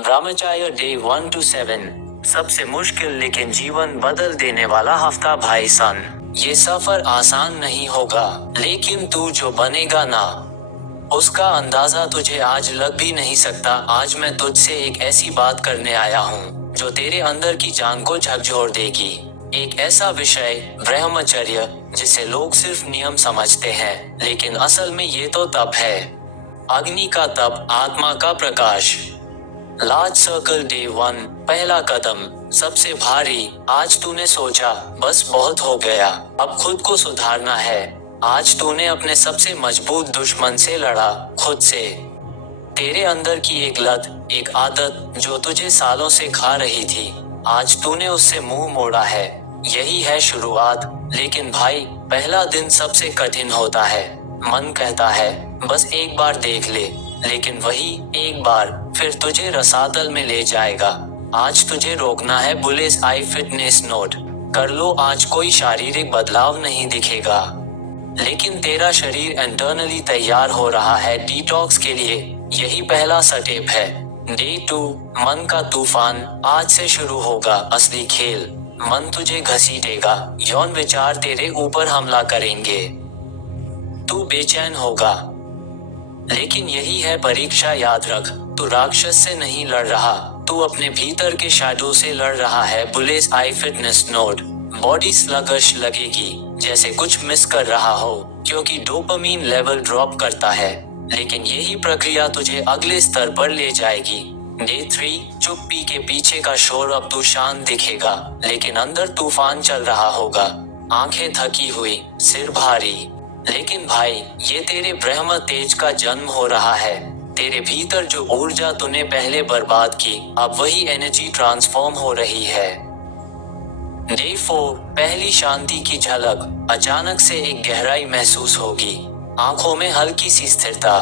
ब्रह्मचर्य day 1 to 7 सबसे मुश्किल लेकिन जीवन बदल देने वाला हफ्ता भाई सन। ये सफर आसान नहीं होगा, लेकिन तू जो बनेगा ना, उसका अंदाजा तुझे आज लग भी नहीं सकता। आज मैं तुझसे एक ऐसी बात करने आया हूँ जो तेरे अंदर की जान को झकझोर देगी। एक ऐसा विषय, ब्रह्मचर्य, जिसे लोग सिर्फ नियम समझते हैं, लेकिन असल में ये तो तप है। अग्नि का तप, आत्मा का प्रकाश। लार्ज सर्कल डे 1, पहला कदम, सबसे भारी। आज तूने सोचा बस बहुत हो गया, अब खुद को सुधारना है। आज तूने अपने सबसे मजबूत दुश्मन से लड़ा, खुद से। तेरे अंदर की एक लत, एक आदत जो तुझे सालों से खा रही थी, आज तूने उससे मुंह मोड़ा है। यही है शुरुआत, लेकिन भाई, पहला दिन सबसे कठिन होता है। मन कहता है बस एक बार देख ले, लेकिन वही एक बार फिर तुझे रसातल में ले जाएगा। आज तुझे रोकना है। बुलेस आई फिटनेस नोट कर लो, आज कोई शारीरिक बदलाव नहीं दिखेगा, लेकिन तेरा शरीर इंटरनली तैयार हो रहा है डिटॉक्स के लिए। यही पहला स्टेप है। डे 2, मन का तूफान। आज से शुरू होगा असली खेल। मन तुझे घसीटेगा, यौन विचार तेरे ऊपर हमला करेंगे, तू बेचैन होगा। लेकिन यही है परीक्षा, याद रख, तू राक्षस से नहीं लड़ रहा, तू अपने भीतर के शैडो से लड़ रहा है। Bull's eye fitness note. Body स्लगश लगेगी, जैसे कुछ मिस कर रहा हो, क्योंकि डोपामीन लेवल ड्रॉप करता है, लेकिन यही प्रक्रिया तुझे अगले स्तर पर ले जाएगी। डे 3, चुप्पी के पीछे का शोर। अब तू शांत दिखेगा, लेकिन अंदर तूफान चल रहा होगा। आंखें थकी हुई, सिर भारी। लेकिन भाई, ये तेरे ब्रह्म तेज का जन्म हो रहा है। तेरे भीतर जो ऊर्जा तूने पहले बर्बाद की, अब वही एनर्जी ट्रांसफॉर्म हो रही है। डे 4, पहली शांति की झलक। अचानक से एक गहराई महसूस होगी, आंखों में हल्की सी स्थिरता।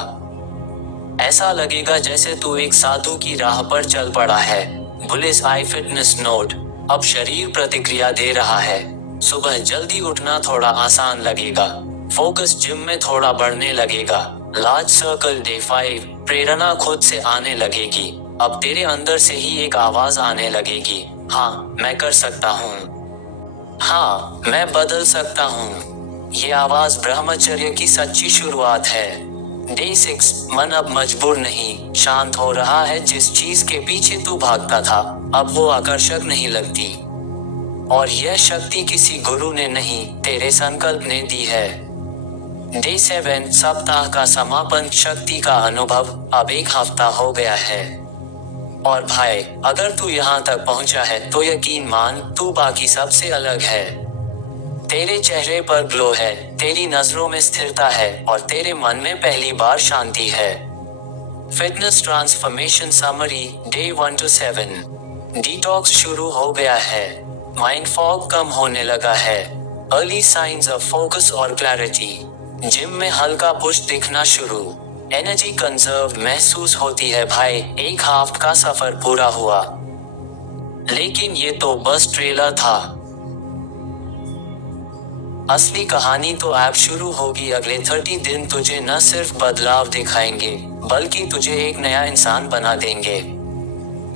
ऐसा लगेगा जैसे तू एक साधु की राह पर चल पड़ा है। Bull's eye fitness note. अब शरीर प्रतिक्रिया दे रहा है। सुबह जल्दी उठना थोड़ा आसान लगेगा, फोकस जिम में थोड़ा बढ़ने लगेगा। लार्ज सर्कल डे 5, प्रेरणा खुद से आने लगेगी। अब तेरे अंदर से ही एक आवाज आने लगेगी, हाँ मैं कर सकता हूँ, हाँ मैं बदल सकता हूँ। ये आवाज ब्रह्मचर्य की सच्ची शुरुआत है। डे 6, मन अब मजबूर नहीं, शांत हो रहा है। जिस चीज के पीछे तू भागता था, अब वो आकर्षक नहीं लगती। और यह शक्ति किसी गुरु ने नहीं, तेरे संकल्प ने दी है। डे 7, सप्ताह का समापन, शक्ति का अनुभव। अब एक हफ्ता हो गया है। और भाई, अगर तू यहाँ तक पहुँचा है तो यकीन मान, तू बाकी सबसे अलग है। तेरे चेहरे पर ग्लो है, तेरी नजरों में स्थिरता है, और तेरे मन में पहली बार शांति है। Fitness transformation summary. Day 1 to 7, detox शुरू हो गया है। माइंड फॉग कम होने लगा है। अर्ली साइंस ऑफ फोकस और क्लैरिटी। जिम में हल्का पुश दिखना शुरू। एनर्जी कंजर्व महसूस होती है। भाई, एक हफ्ते का सफर पूरा हुआ, लेकिन ये तो बस ट्रेलर था। असली कहानी तो अब शुरू होगी। अगले 30 दिन तुझे न सिर्फ बदलाव दिखाएंगे, बल्कि तुझे एक नया इंसान बना देंगे।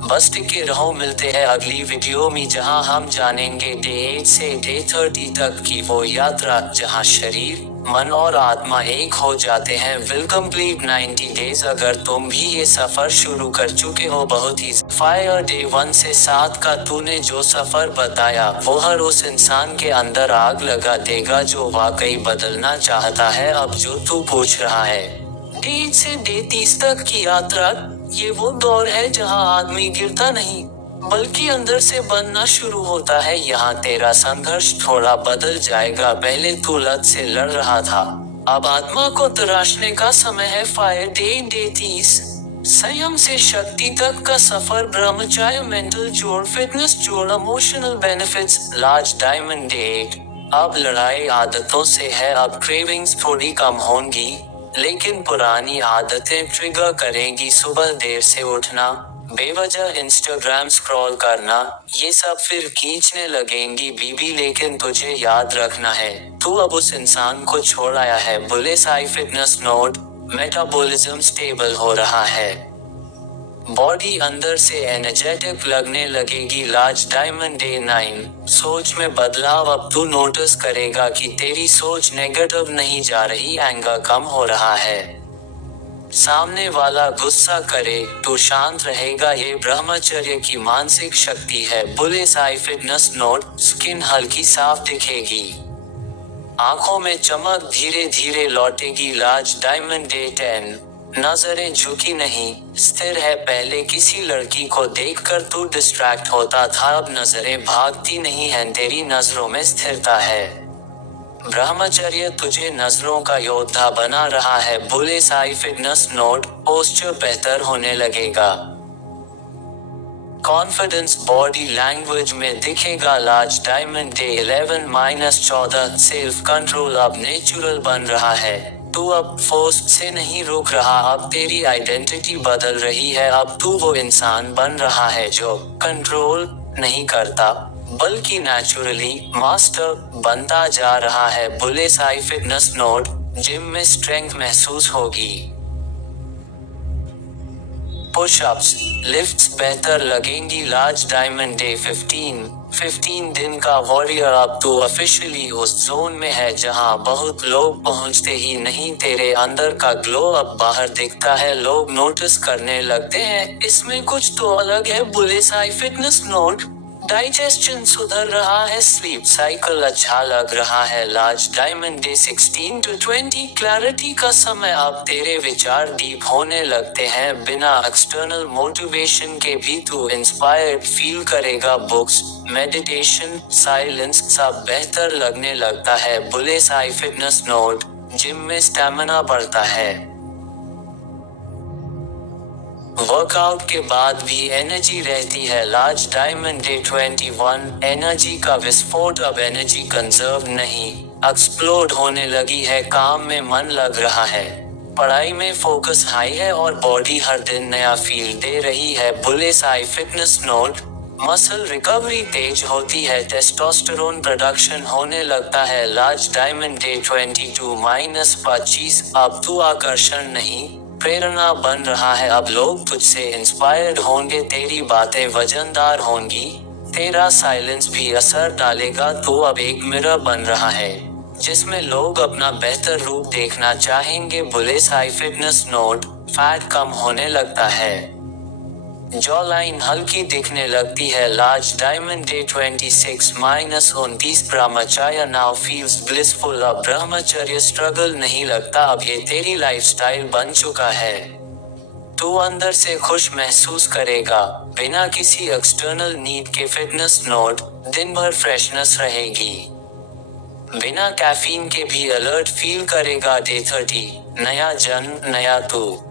बस टिके रहो, मिलते हैं अगली वीडियो में, जहां हम जानेंगे डे 8 से डे 30 तक की वो यात्रा, जहां शरीर, मन और आत्मा एक हो जाते हैं। Will complete 90 days. अगर तुम भी ये सफर शुरू कर चुके हो, बहुत ही फायर डे 1 से 7 का तूने जो सफर बताया, वो हर उस इंसान के अंदर आग लगा देगा जो वाकई बदलना चाहता है। अब जो तू पूछ रहा है, डे 8 से डे 30 तक की यात्रा, ये वो दौर है जहां आदमी गिरता नहीं, बल्कि अंदर से बनना शुरू होता है। यहाँ तेरा संघर्ष थोड़ा बदल जाएगा। पहले तू लत से लड़ रहा था, अब आत्मा को तराशने का समय है। फायर डे 30, संयम से शक्ति तक का सफर। ब्रह्मचर्य, मेंटल जोड़, फिटनेस जोड़, emotional benefits. Large diamond day 8, अब लड़ाई आदतों से है। अब क्रेविंग्स थोड़ी कम होंगी, लेकिन पुरानी आदतें ट्रिगर करेंगी। सुबह देर से उठना, बेवजह इंस्टाग्राम स्क्रॉल करना, ये सब फिर खींचने लगेंगी बीबी। लेकिन तुझे याद रखना है, तू अब उस इंसान को छोड़ आया है। Bull's eye fitness note. Metabolism stable हो रहा है। बॉडी अंदर से एनर्जेटिक लगने लगेगी। लार्ज डायमंड डे 9, सोच में बदलाव। अब तू नोटिस करेगा कि तेरी सोच नेगेटिव नहीं जा रही, एंगर कम हो रहा है। सामने वाला गुस्सा करे तो शांत रहेगा, ये ब्रह्मचर्य की मानसिक शक्ति है। Bull's eye fitness note, skin हल्की साफ दिखेगी, आंखों में चमक धीरे धीरे लौटेगी। लार्ज डायमंड डे 10, नजरें झुकी नहीं, स्थिर है। पहले किसी लड़की को देखकर तू डिस्ट्रैक्ट होता था, अब नजरें भागती नहीं हैं, तेरी नजरों में स्थिरता है। ब्रह्मचर्य तुझे नजरों का योद्धा बना रहा है। Bull's eye fitness note, posture बेहतर होने लगेगा, कॉन्फिडेंस बॉडी लैंग्वेज में दिखेगा। Large diamond day 11-14, self control अब नेचुरल बन रहा है। तू अब फोर्स से नहीं रुक रहा, अब तेरी आइडेंटिटी बदल रही है। अब तू वो इंसान बन रहा है जो कंट्रोल नहीं करता बल्कि नेचुरली मास्टर बनता जा रहा है। Bull's eye fitness note, gym में स्ट्रेंथ महसूस होगी, पुशअप्स, लिफ्ट्स बेहतर लगेंगी। लार्ज डायमंड डे 15 दिन का वॉरियर, अब तू ऑफिशियली उस जोन में है जहां बहुत लोग पहुंचते ही नहीं। तेरे अंदर का ग्लो अब बाहर दिखता है, लोग नोटिस करने लगते हैं, इसमें कुछ तो अलग है। Bull's eye fitness note, digestion सुधर रहा है, स्लीप साइकिल अच्छा लग रहा है। लार्ज डायमंड डे 16-20, क्लैरिटी का समय, अब तेरे विचार डीप होने लगते हैं, बिना एक्सटर्नल मोटिवेशन के भी तू इंस्पायर्ड फील करेगा। बुक्स, मेडिटेशन, साइलेंस सब बेहतर लगने लगता है। Bull's eye fitness note, gym में स्टैमिना बढ़ता है, वर्कआउट के बाद भी एनर्जी रहती है। लार्ज डायमंड डे 21, एनर्जी का विस्फोट, अब एनर्जी कंजर्व नहीं, एक्सप्लोड होने लगी है। काम में मन लग रहा है, पढ़ाई में फोकस हाई है और बॉडी हर दिन नया फील दे रही है। Bull's eye fitness note, muscle recovery तेज होती है, टेस्टोस्टेरोन प्रोडक्शन होने लगता है। लार्ज डायमंड डे 22-25, अब तू आकर्षण नहीं प्रेरणा बन रहा है। अब लोग तुझसे इंस्पायर्ड होंगे, तेरी बातें वजनदार होंगी, तेरा साइलेंस भी असर डालेगा। तू अब एक मिरर बन रहा है जिसमें लोग अपना बेहतर रूप देखना चाहेंगे। बुलेस आई फिटनेस नोट, फैट कम होने लगता है, जॉ लाइन हल्की दिखने लगती है। लार्ज डायमंड डे 26-29, ब्रह्मचर्य नाउ फील्स ब्लिसफुल, अब ब्रह्मचर्य स्ट्रगल नहीं लगता, अब ये तेरी लाइफस्टाइल बन चुका है। तू अंदर से खुश महसूस करेगा, बिना किसी एक्सटर्नल नीड के। फिटनेस नोट, दिन भर फ्रेशनेस रहेगी, बिना कैफीन के भी अलर्ट फील करेगा। डे 30, नया जन्म नया तू,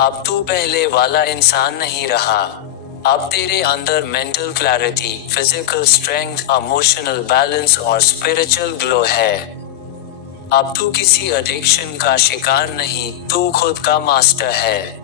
अब तू पहले वाला इंसान नहीं रहा, अब तेरे अंदर mental clarity, physical strength, emotional balance और स्पिरिचुअल ग्लो है। अब तू किसी एडिक्शन का शिकार नहीं, तू खुद का मास्टर है।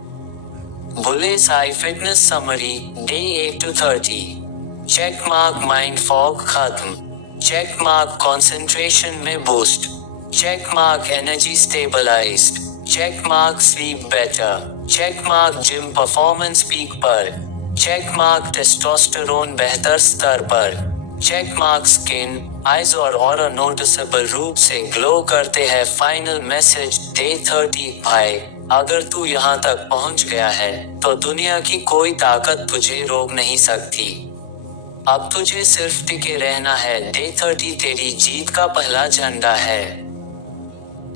Bull's eye fitness summary, day 8-30, check mark mind fog खत्म, चेक मार्क कंसंट्रेशन में boost, check mark energy stabilised, check mark sleep better, check mark gym performance peak पर, चेक मार्क टेस्टोस्टेरोन बेहतर स्तर पर, चेक मार्क स्किन, आईज और aura noticeable रूप से glow करते हैं। फाइनल मैसेज, डे 30, भाई अगर तू यहाँ तक पहुँच गया है तो दुनिया की कोई ताकत तुझे रोक नहीं सकती। अब तुझे सिर्फ टिके रहना है। डे 30 तेरी जीत का पहला झंडा है,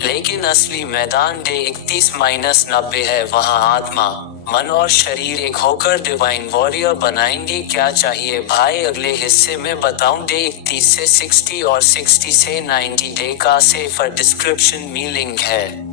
लेकिन असली मैदान डे 31-90 है, वहाँ आत्मा, मन और शरीर एक होकर डिवाइन वॉरियर बनाएंगे। क्या चाहिए भाई, अगले हिस्से में बताऊं। डे 31 से 60 और 60 से 90 डे का सेफर डिस्क्रिप्शन में लिंक है।